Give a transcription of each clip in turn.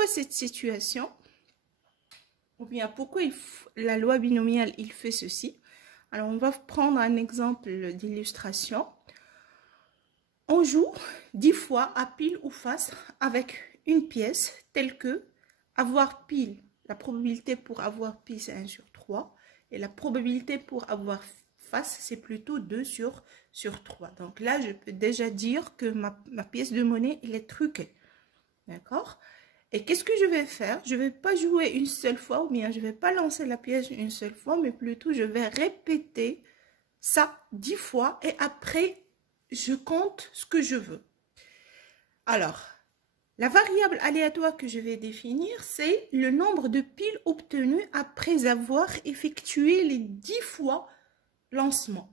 pourquoi cette situation? Ou bien pourquoi la loi binomiale, il fait ceci? Alors, on va prendre un exemple d'illustration. On joue 10 fois à pile ou face avec une pièce telle que avoir pile. La probabilité pour avoir pile, c'est 1 sur 3. Et la probabilité pour avoir face, c'est plutôt 2 sur 3. Donc là, je peux déjà dire que ma pièce de monnaie, elle est truquée. D'accord? Et qu'est-ce que je vais faire? Je ne vais pas jouer une seule fois, ou bien je ne vais pas lancer la pièce une seule fois, mais plutôt je vais répéter ça 10 fois et après, je compte ce que je veux. Alors, la variable aléatoire que je vais définir, c'est le nombre de piles obtenues après avoir effectué les 10 fois lancement.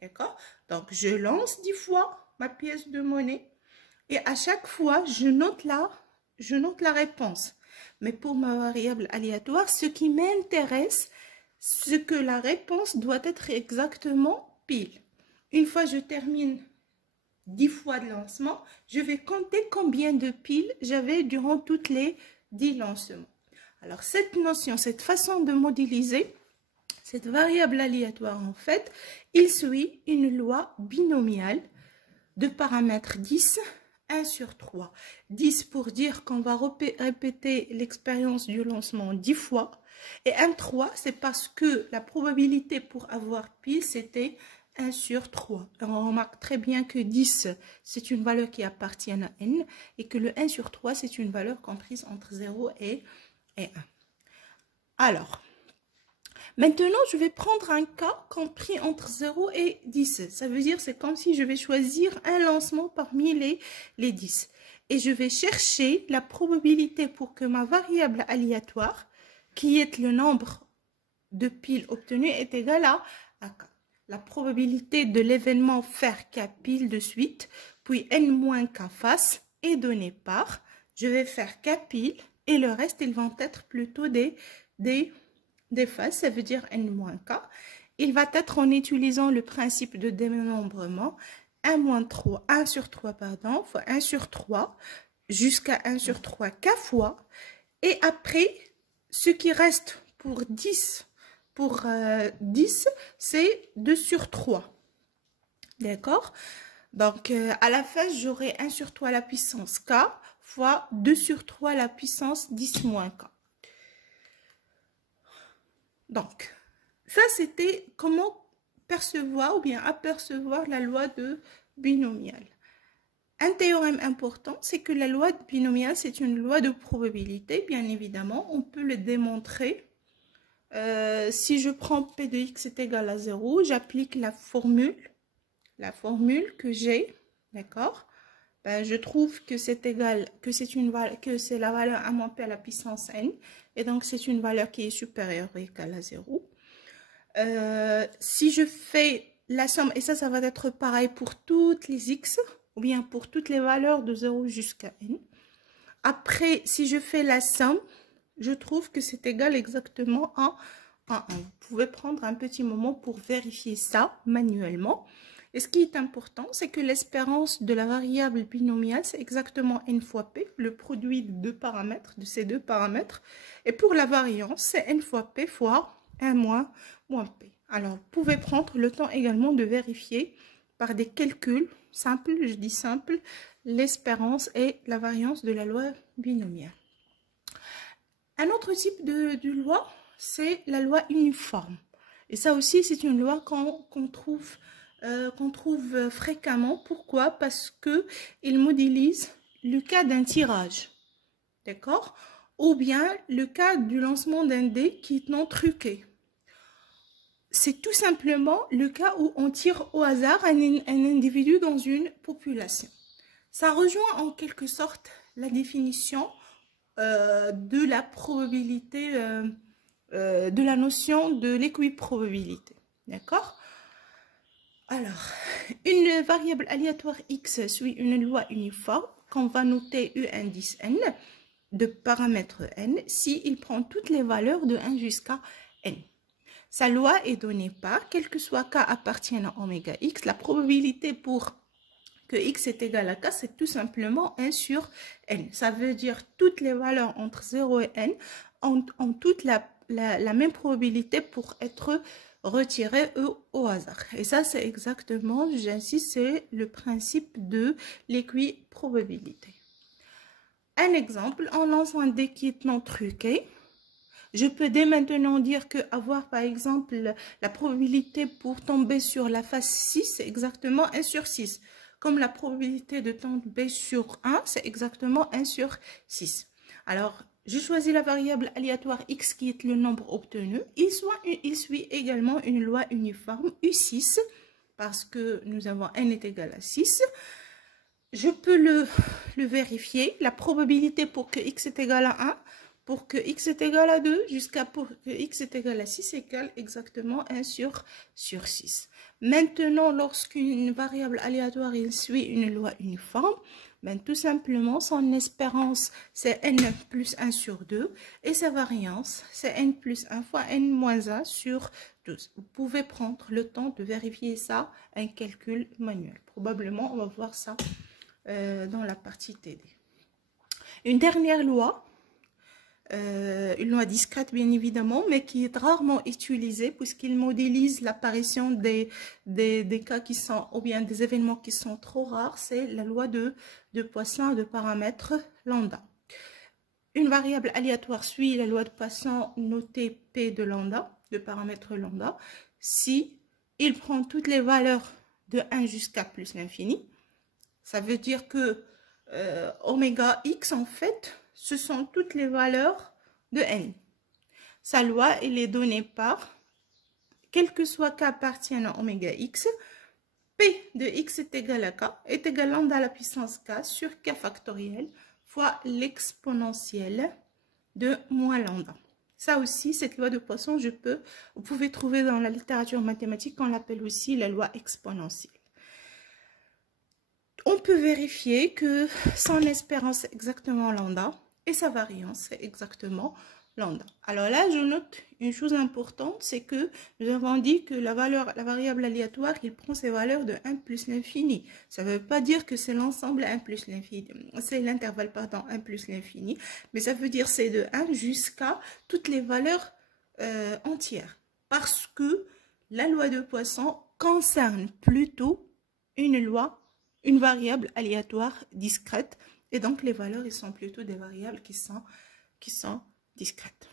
D'accord? Donc, je lance 10 fois ma pièce de monnaie et à chaque fois, je note la réponse. Mais pour ma variable aléatoire, ce qui m'intéresse, c'est que la réponse doit être exactement pile. Une fois que je termine 10 fois de lancement, je vais compter combien de piles j'avais durant toutes les 10 lancements. Alors, cette notion, cette façon de modéliser, cette variable aléatoire, en fait, il suit une loi binomiale de paramètres 10, 1 sur 3. 10 pour dire qu'on va répéter l'expérience du lancement 10 fois. Et 1, 3, c'est parce que la probabilité pour avoir pile, c'était 1 sur 3. On remarque très bien que 10, c'est une valeur qui appartient à n et que le 1 sur 3, c'est une valeur comprise entre 0 et 1. Alors, maintenant, je vais prendre un cas compris entre 0 et 10. Ça veut dire c'est comme si je vais choisir un lancement parmi les 10. Et je vais chercher la probabilité pour que ma variable aléatoire, qui est le nombre de piles obtenues, est égale à K. La probabilité de l'événement faire K pile de suite, puis N moins K face, est donnée par, je vais faire K pile, et le reste, ils vont être plutôt des phases, ça veut dire N moins K. Il va être en utilisant le principe de dénombrement, 1 moins 3, 1 sur 3, pardon, fois 1 sur 3, jusqu'à 1 sur 3 K fois, et après, ce qui reste pour 10, c'est 2 sur 3. D'accord? Donc, à la fin, j'aurai 1 sur 3 la puissance K fois 2 sur 3 la puissance 10 moins K. Donc, ça, c'était comment percevoir ou bien apercevoir la loi de binomial. Un théorème important, c'est que la loi de binomial, c'est une loi de probabilité, bien évidemment. On peut le démontrer. Si je prends P de x est égal à 0, j'applique la formule que j'ai, d'accord? Ben, je trouve que c'est égal, que c'est la valeur 1 moins P à la puissance n, et donc c'est une valeur qui est supérieure ou égale à 0. Si je fais la somme, et ça va être pareil pour toutes les x, ou bien pour toutes les valeurs de 0 jusqu'à n. Après, si je fais la somme, je trouve que c'est égal exactement à 1. Vous pouvez prendre un petit moment pour vérifier ça manuellement. Et ce qui est important, c'est que l'espérance de la variable binomiale, c'est exactement n fois p, le produit de ces deux paramètres. Et pour la variance, c'est n fois p fois 1 moins p. Alors, vous pouvez prendre le temps également de vérifier par des calculs simples, je dis simples, l'espérance et la variance de la loi binomiale. Un autre type de loi, c'est la loi uniforme. Et ça aussi, c'est une loi qu'on trouve fréquemment. Pourquoi? Parce qu'il modélise le cas d'un tirage. D'accord? Ou bien le cas du lancement d'un dé qui est non truqué. C'est tout simplement le cas où on tire au hasard un individu dans une population. Ça rejoint en quelque sorte la définition de la probabilité, de la notion de l'équiprobabilité. D'accord? Alors, une variable aléatoire x suit une loi uniforme qu'on va noter u indice n de paramètre n si il prend toutes les valeurs de 1 jusqu'à n. Sa loi est donnée par, quel que soit k appartiennent à oméga x, la probabilité pour que x est égal à k, c'est tout simplement 1 sur n. Ça veut dire toutes les valeurs entre 0 et n ont toute la même probabilité pour être retirées au hasard. Et ça, c'est exactement, j'insiste, c'est le principe de l'équiprobabilité. Un exemple, en lançant un dé qui est non truqué, je peux dès maintenant dire que avoir par exemple la probabilité pour tomber sur la face 6, c'est exactement 1 sur 6. Comme la probabilité de tomber sur 1, c'est exactement 1 sur 6. Alors, je choisis la variable aléatoire x qui est le nombre obtenu. Il suit également une loi uniforme U6 parce que nous avons n est égal à 6. Je peux le vérifier. La probabilité pour que x est égal à 1, pour que x est égal à 2, jusqu'à pour que x est égal à 6 égale exactement 1 sur 6. Maintenant, lorsqu'une variable aléatoire il suit une loi uniforme, ben, tout simplement, son espérance, c'est n plus 1 sur 2 et sa variance, c'est n plus 1 fois n moins 1 sur 12. Vous pouvez prendre le temps de vérifier ça, un calcul manuel. Probablement, on va voir ça dans la partie TD. Une dernière loi, une loi discrète bien évidemment, mais qui est rarement utilisée puisqu'il modélise l'apparition des cas qui sont, ou bien des événements qui sont trop rares, c'est la loi de Poisson de paramètre lambda. Une variable aléatoire suit la loi de Poisson notée P de lambda, de paramètre lambda, si il prend toutes les valeurs de 1 jusqu'à plus l'infini. Ça veut dire que oméga x, en fait, ce sont toutes les valeurs de n. Sa loi, elle est donnée par, quel que soit k appartienne à oméga x, p de x est égal à k, est égal à lambda à la puissance k sur k factoriel fois l'exponentielle de moins lambda. Ça aussi, cette loi de Poisson, vous pouvez trouver dans la littérature mathématique, on l'appelle aussi la loi exponentielle. On peut vérifier que son espérance est exactement lambda et sa variance est exactement lambda. Alors là, je note une chose importante, c'est que nous avons dit que la variable aléatoire, il prend ses valeurs de 1 plus l'infini. Ça ne veut pas dire que c'est l'ensemble 1 plus l'infini, c'est l'intervalle, pardon, 1 plus l'infini, mais ça veut dire c'est de 1 jusqu'à toutes les valeurs entières. Parce que la loi de Poisson concerne plutôt une variable aléatoire discrète, et donc les valeurs, ils sont plutôt des variables qui sont discrètes.